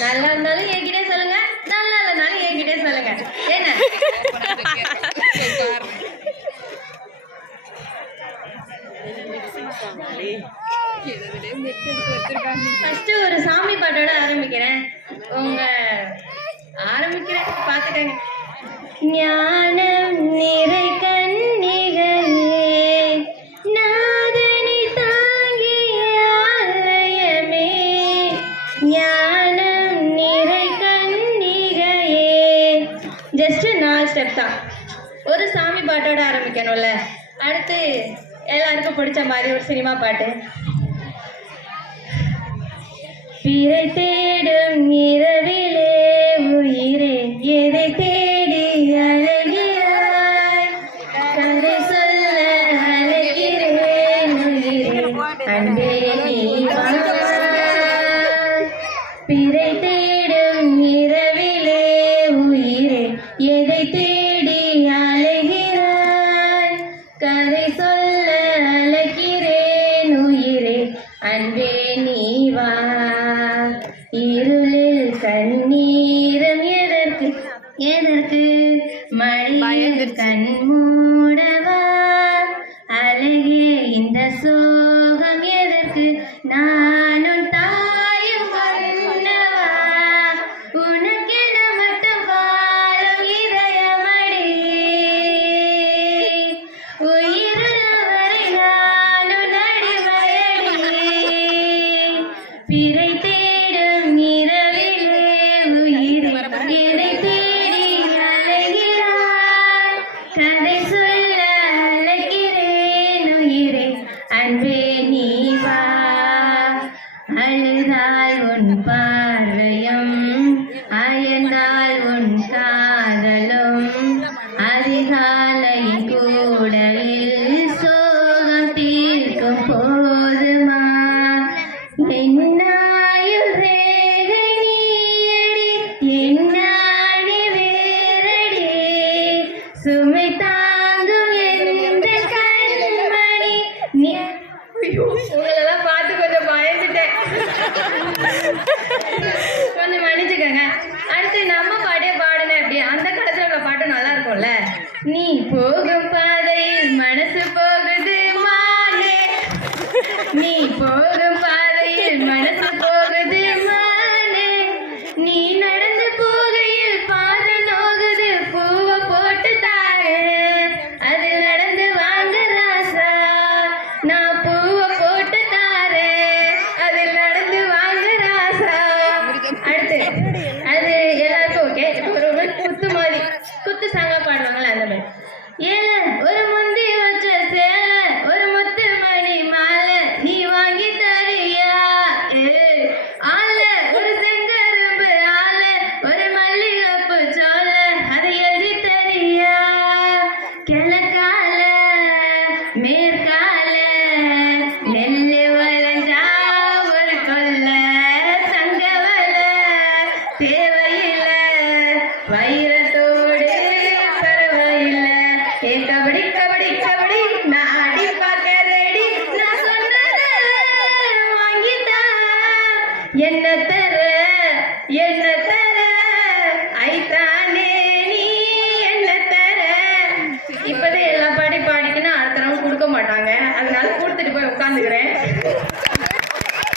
நல்லா இருந்தாலும் என்கிட்டே சொல்லுங்க, நல்லா இல்லைனாலும் என்கிட்டே சொல்லுங்க. என்ன ஃபர்ஸ்ட் ஒரு சாமி பாட்டோட ஆரம்பிக்கிறேன். ஆரம்பிக்கிறேன் பார்த்துக்கங்க. ஞானம் நிறை கன்னிகையே, நாதனி தாங்கிய ஆலயமே, ஞானம் நிறை கன்னிகையே. ஜஸ்ட் 4 ஸ்டெப் தான். ஒரு சாமி பாட்டோட ஆரம்பிக்கணும்ல. அடுத்து எல்லாருக்கும் பிடிச்ச மாதிரி ஒரு சினிமா பாட்டு. பிறை தேடும் இரவிலே உயிரே எதை தேடி அழைகிறாய், கதை சொல்ல அழைக்கிறேன் உயிரே அன்பே நீ வா. பிறை தேடும் இரவிலே உயிரே எதை தேடி அழைகிறாய், கதை சொல்ல அழைக்கிறேன் உயிரே அன்பே நீ வா. இருளில் கண்ணீரம் எதற்கு எதற்கு, மழையில் கண் மூடவா, அழகே இந்த சோகம் எதற்கு, நானும் தாயும் வண்ணவா, உனக்கென மட்டும் வாழும் இதயமடி, உயிருள்ளவரை நானும் நடிமையடி. பிறை தேடும் இரவிலே உயிரே எதை தேடி அழைகிறாய், கதை சொல்ல அழைக்கிறேன் உயிரே அன்பே நீ வா. அழுதால் உன் பார்வையும் அயர்ந்தால் உன் காதலும், அதிகாலை கூடலில் சோகம் தீர்க்கும் போதுமா, என்னாயுள் ரேகை நீயடி, என்னாடி வேரடி, சுமை தாங்கும் எந்த கண்மணி நீ. உங்களெல்லாம் பார்த்து கொஞ்சம் பயந்துட்டேன், கொஞ்சம் மன்னிச்சுக்கோங்க. அடுத்து நம்ம பாட்டே பாடுனேன். அப்படி அந்த காலத்துல உள்ள பாட்டு நல்லா இருக்கும்ல. நீ போகும் பாதையில் மனசு போகுது மானே, நீ போகும் பாதையில் மனசு போகுது மானே, நீ நடந்து போகையில் பாதை நோகுது பூவை போட்டு தாரு, அதில் நடந்து வாங்க ராசா, நான் பூவை போட்டு தாரு, அதில் நடந்து வாங்க ராசா. அடுத்து அது எல்லாருக்கும் ஓகே. ஒரு குத்து மாதிரி குத்து சாங்கா பாடுவாங்கல்ல அந்த மாதிரி. ஏல ஒரு முந்தி வச்ச சேல, ஒரு முத்து மணி மாலை நீ வாங்கி தரியா, ஆல ஒரு செங்கரும்பு ஆல, ஒரு மல்லிகைப்பூ சோல அதை எழுதி தரியா, கிழக்கால மேற்கால நெல்லு வளைஞ்சா ஒரு கொல்ல, தங்கவல தேவையில்ல வைரத்தோடு பரவாயில்ல, ஏ கபடி கபடி கபடி நான் ஆடி பார்க்க ரெடி, நான் சொன்னதை வாங்கிட்டா என்ன தர என்ன தர.